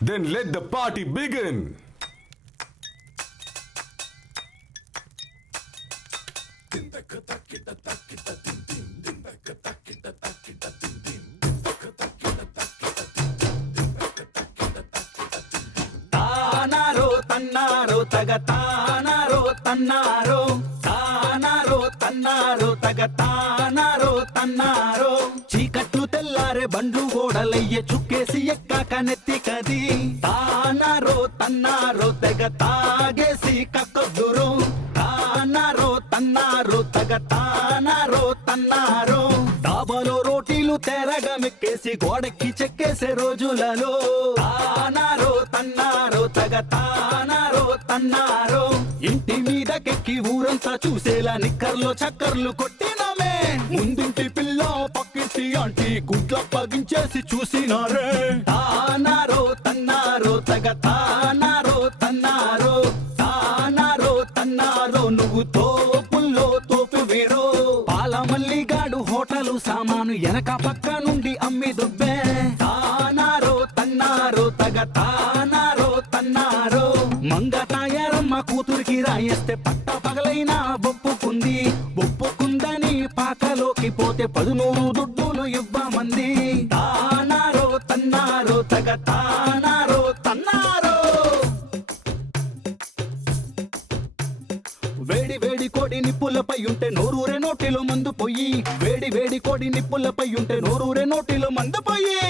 Then let the party begin. తానారో తన్నారో తగ తానారో తన్నారో తానారో తన్నారో తగ తానారో తన్నారో కట్లు తెల్లారే బండ్లు ఓడలయ్య చుక్కేసి ఎక్కాక నెత్తి కది. తానారో తన్నారో తెగ తాగేసి కక్కొద్దురు. తానారో తన్నారో తెగ తానారో తన్నారో. డాబాలో రోటీలు తెరగా మెక్కేసి గోడెక్కి చెక్కేసే రోజులలో. తానారో తన్నారో తెగ తానారో తన్నారో. ఇంటి మీదకెక్కి ఊరంతా చూసేలా నిక్కర్లో చక్కర్లు కొట్టినమే. ముందుంటి పిల్ల పక్క ఆంటీ గుడ్ల పగించేసి చూసినారే. తానారో తన్నారో తగ తానారో తన్నారో. తానారో తన్నారో నువ్వు తోపుల్లో తోపు వీరో. పాలమల్లిగాడు హోటలు సామాను వెనక పక్క నుండి అమ్మి దుబ్బే. తానారో తన్నారో తగ తానారో తన్నారో. మంగ తాయారమ్మ కూతురికి రాయేస్తే పట్ట పగలైనా ఒప్పుకుంది. ఒప్పుకుందని పాకలోకి పోతే పదునూరు వేడి వేడి కోడి నిప్పులపై ఉంటే నోరూరే నోటిలో మందు పోయి. వేడి వేడి కోడి నిప్పులపై ఉంటే నోరూరే నోటిలో మందు పోయి.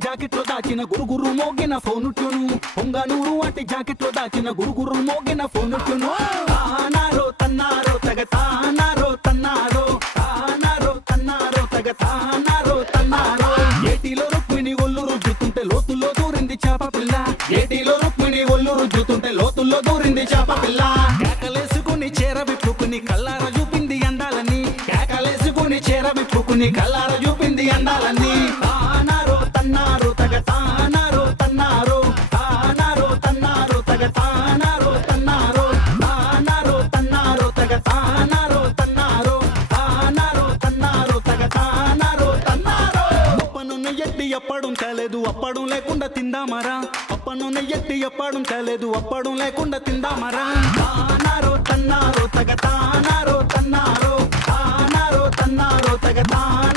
పొంగనూరు వాటి జాకెట్లో దాచిన గురుగురు మోగిన ఫోన్ ట్యూను పొంగనూరు వాటి జాకెట్లో దాచిన గురుగురు మోగిన ఫోన్ ట్యూను తానారో తన్నారో తగ తానారో తన్నారో. తానారో తన్నారో తగ తానారో తన్నారో. ఏటిలో రుక్మిణి ఒళ్ళు రుజుతుంటే లోతుల్లో దూరింది చేప పిల్ల. ఏటిలో రుక్మిణి ఒళ్ళు రుజుతుంటే లోతుల్లో దూరింది చేప పిల్ల. కేకలేసుకుని చీర విప్పుకుని కల్లార చూపింది అందాలని. కేకలేసుకుని చీర విప్పుకుని కల్లార చూపింది అందాలని. అప్పడం తెలేదు అప్పడం లేకుండా తిందామరా. అప్పను ఎట్టి అప్పడం తెలేదు అప్పడం లేకుండా తిందామరా. తానారో తన్నారో తగ తానారో తన్నారో. తానారో తన్నారో తగ తాన